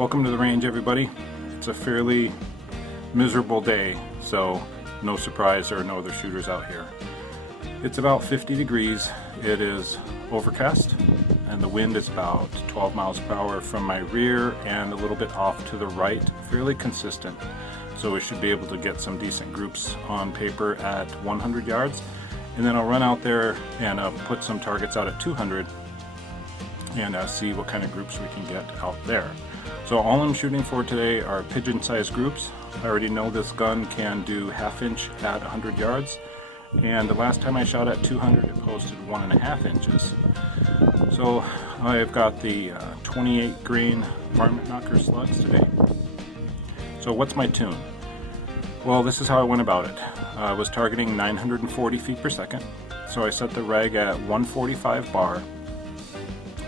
Welcome to the range, everybody. It's a fairly miserable day, so no surprise there are no other shooters out here. It's about 50 degrees, it is overcast, and the wind is about 12 miles per hour from my rear and a little bit off to the right, fairly consistent. So we should be able to get some decent groups on paper at 100 yards. And then I'll run out there and put some targets out at 200 and see what kind of groups we can get out there. So all I'm shooting for today are pigeon-sized groups. I already know this gun can do half-inch at 100 yards, and the last time I shot at 200 it posted 1.5 inches. So I've got the 28 grain varmint knocker slugs today. So what's my tune? Well, this is how I went about it. I was targeting 940 feet per second, so I set the reg at 145 bar.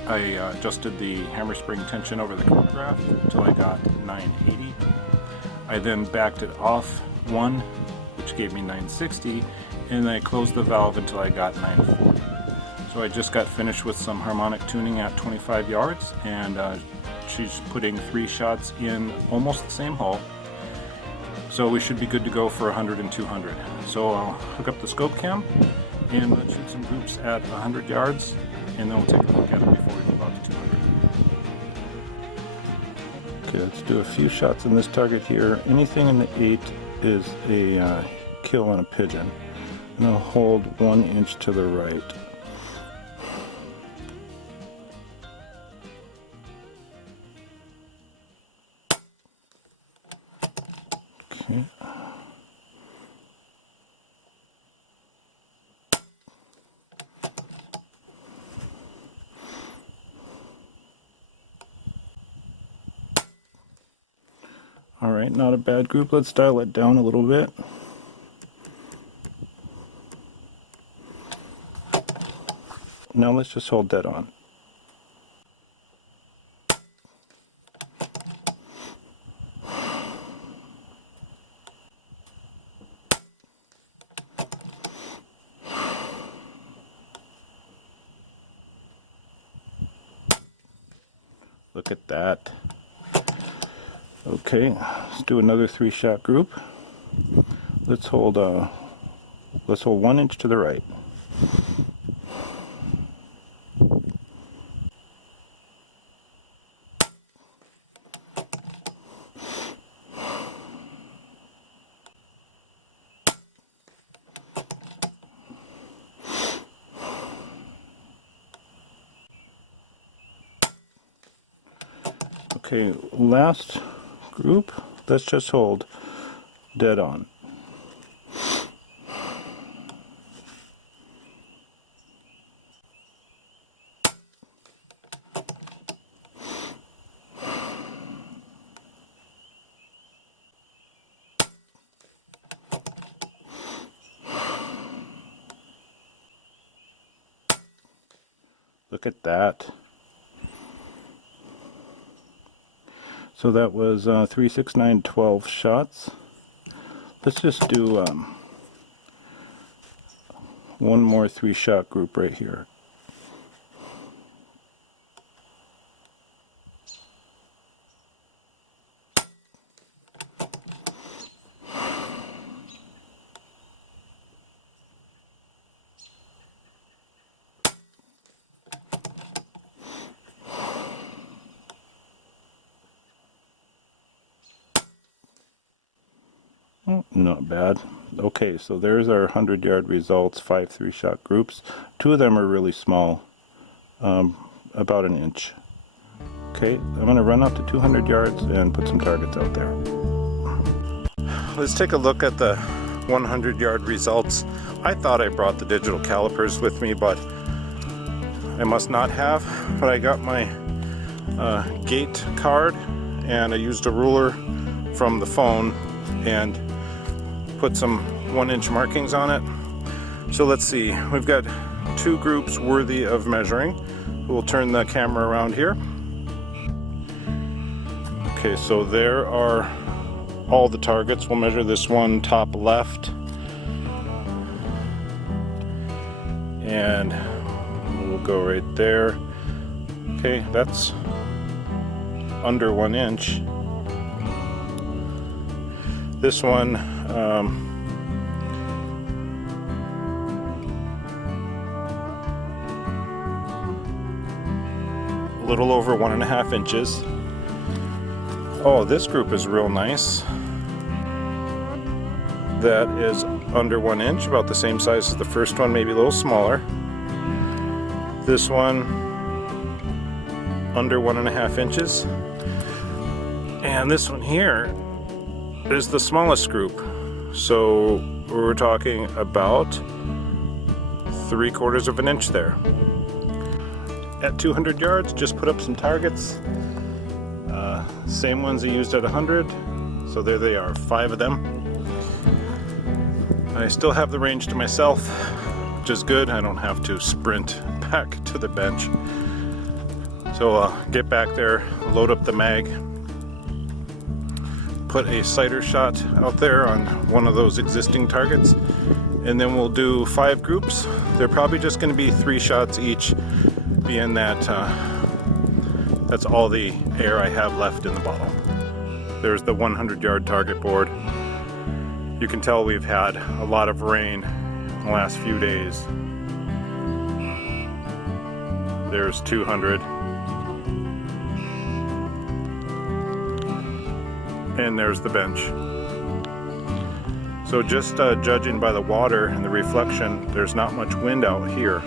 I adjusted the hammer spring tension over the chronograph until I got 980. I then backed it off 1, which gave me 960, and then I closed the valve until I got 940. So I just got finished with some harmonic tuning at 25 yards, and she's putting 3 shots in almost the same hole. So we should be good to go for 100 and 200. So I'll hook up the scope cam and shoot some groups at 100 yards, and then we'll take a look at it before we move out to 200. Okay, let's do a few shots in this target here. Anything in the 8 is a kill on a pigeon. And I'll hold 1 inch to the right. Okay. Alright, not a bad group. Let's dial it down a little bit. Now let's just hold dead on. Look at that. Okay, let's do another 3-shot group. Let's hold 1 inch to the right. Okay, last group, let's just hold dead on. Look at that. So that was 3, 6, 9, 12 shots. Let's just do one more 3-shot group right here. Not bad. Okay, so there's our 100-yard results, 5 3-shot groups. 2 of them are really small, about 1 inch. Okay, I'm going to run out to 200 yards and put some targets out there. Let's take a look at the 100-yard results. I thought I brought the digital calipers with me, but I must not have. But I got my gate card, and I used a ruler from the phone and put some 1-inch markings on it. So let's see, we've got 2 groups worthy of measuring. We'll turn the camera around here. Okay, so there are all the targets. We'll measure this one top left, and we'll go right there. Okay, that's under 1 inch. This one a little over 1.5 inches. Oh, this group is real nice. That is under 1 inch, about the same size as the first one, maybe a little smaller. This one under 1.5 inches. And this one here is the smallest group. So we're talking about 3/4 of an inch there. At 200 yards, just put up some targets. Same ones I used at 100. So there they are, 5 of them. I still have the range to myself, which is good. I don't have to sprint back to the bench. So get back there, load up the mag, put a sighter shot out there on one of those existing targets, and then we'll do 5 groups. They're probably just going to be 3 shots each, being that that's all the air I have left in the bottle. There's the 100-yard target board. You can tell we've had a lot of rain in the last few days. There's 200. And there's the bench. So just judging by the water and the reflection, there's not much wind out here.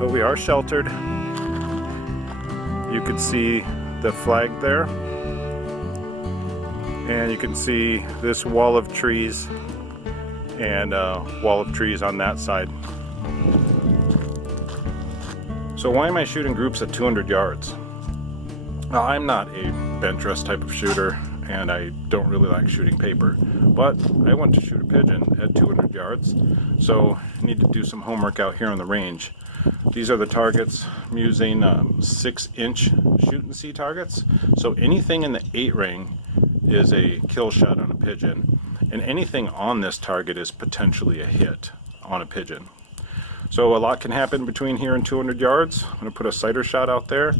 But we are sheltered. You can see the flag there. And you can see this wall of trees and wall of trees on that side. So why am I shooting groups at 200 yards? Now, I'm not a bench rest type of shooter, and I don't really like shooting paper, but I want to shoot a pigeon at 200 yards, so I need to do some homework out here on the range. These are the targets. I'm using 6-inch shoot and see targets, so anything in the 8 ring is a kill shot on a pigeon, and anything on this target is potentially a hit on a pigeon. So a lot can happen between here and 200 yards. I'm going to put a sighter shot out there,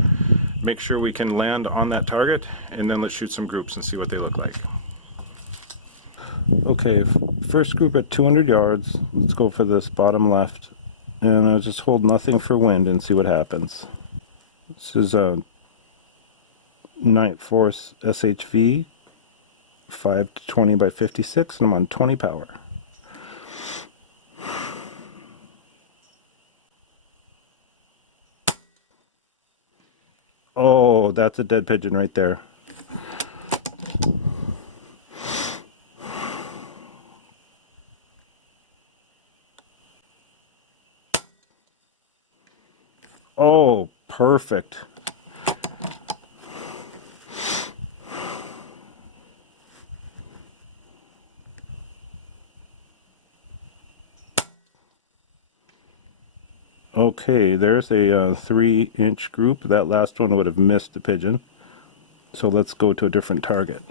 make sure we can land on that target, and then let's shoot some groups and see what they look like. Okay, first group at 200 yards. Let's go for this bottom left, and I'll just hold nothing for wind and see what happens. This is a Night Force SHV 5-20 by 56, and I'm on 20 power. Oh, that's a dead pigeon right there. Oh, perfect. Okay, there's a 3-inch group. That last one would have missed the pigeon. So let's go to a different target.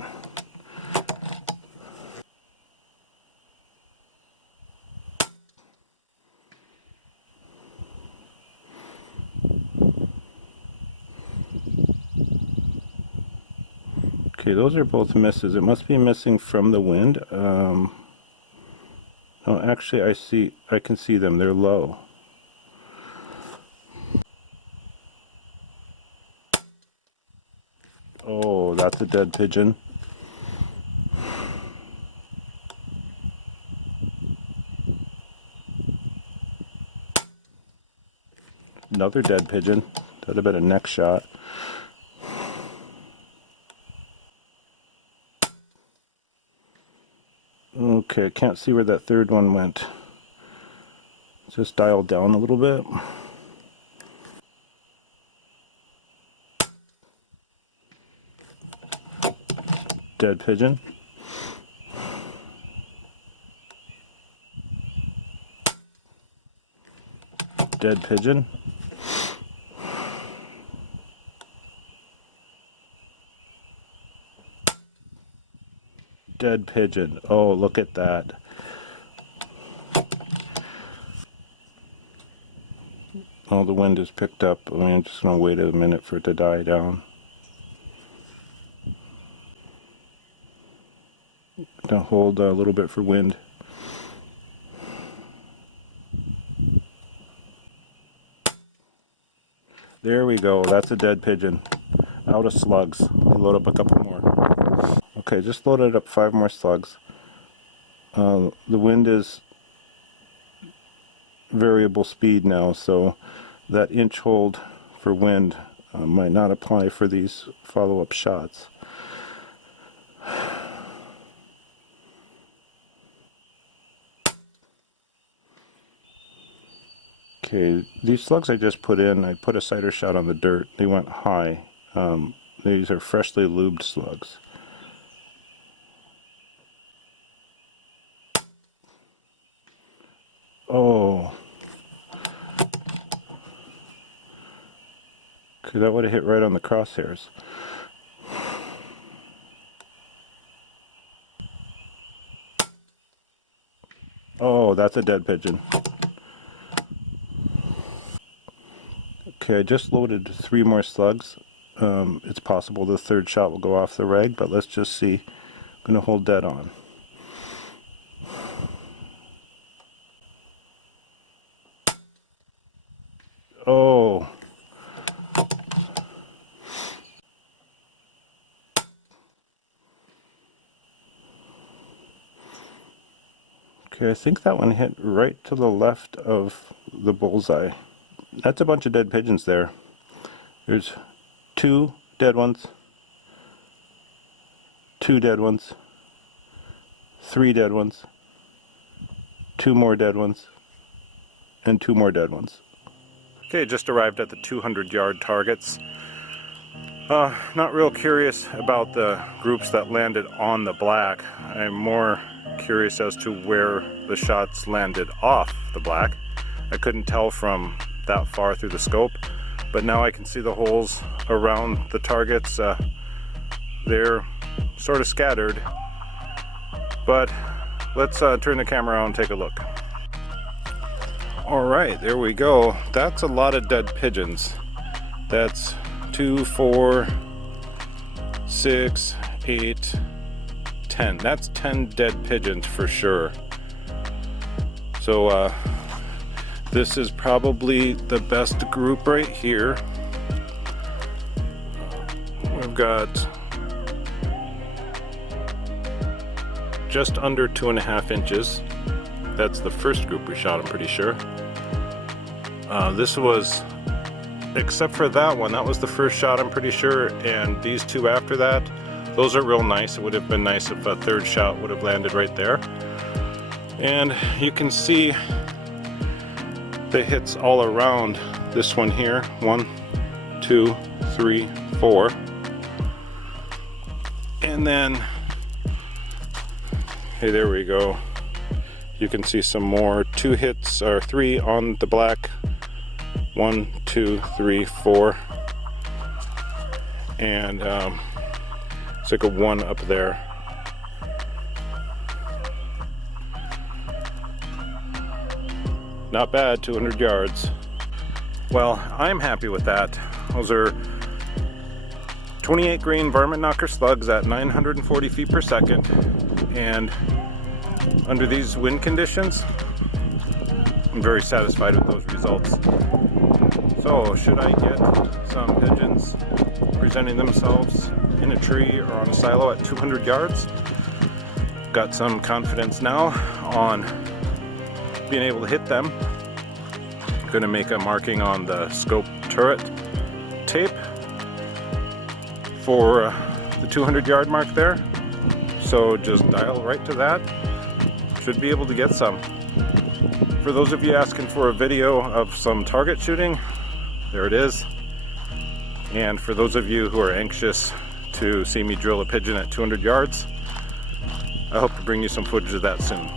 Okay, those are both misses. It must be missing from the wind. No, actually I can see them. They're low. Oh, that's a dead pigeon. Another dead pigeon. That'd have been a neck shot. Okay, I can't see where that third one went. Just dial down a little bit. Dead pigeon. Dead pigeon. Dead pigeon. Oh, look at that. Oh, the wind is picked up. I mean, I'm just going to wait a minute for it to die down. Gonna hold a little bit for wind. There we go, that's a dead pigeon. Out of slugs. I'll load up a couple more. Okay, just loaded up 5 more slugs. The wind is variable speed now, so that inch hold for wind might not apply for these follow-up shots. Okay, these slugs I just put in, I put a cider shot on the dirt. They went high. These are freshly lubed slugs. Oh. Okay, that would have hit right on the crosshairs. Oh, that's a dead pigeon. Okay, I just loaded 3 more slugs. It's possible the third shot will go off the rag, but let's just see. I'm going to hold dead on. Oh. Okay, I think that one hit right to the left of the bullseye. That's a bunch of dead pigeons there. There's 2 dead ones, 2 dead ones, 3 dead ones, 2 more dead ones, and 2 more dead ones. Okay, just arrived at the 200-yard targets. Not real curious about the groups that landed on the black. I'm more curious as to where the shots landed off the black. I couldn't tell from that far through the scope, but now I can see the holes around the targets. They're sort of scattered, but let's turn the camera around and take a look. Alright, there we go. That's a lot of dead pigeons. That's 2, 4, 6, 8, 10. That's 10 dead pigeons for sure. So this is probably the best group right here. We've got just under 2.5 inches. That's the first group we shot, I'm pretty sure. This was, except for that one, that was the first shot, I'm pretty sure, and these 2 after that, those are real nice. It would have been nice if a third shot would have landed right there. And you can see the hits all around this one here. 1, 2, 3, 4. And then, hey, there we go. You can see some more. 2 hits, or 3 on the black. 1, 2, 3, 4. And it's like a 1 up there. Not bad, 200 yards. Well, I'm happy with that. Those are 28 grain varmint knocker slugs at 940 feet per second. And under these wind conditions, I'm very satisfied with those results. So, should I get some pigeons presenting themselves in a tree or on a silo at 200 yards? Got some confidence now on being able to hit them. Going to make a marking on the scope turret tape for the 200 yard mark there. So just dial right to that. Should be able to get some. For those of you asking for a video of some target shooting, there it is. And for those of you who are anxious to see me drill a pigeon at 200 yards, I hope to bring you some footage of that soon.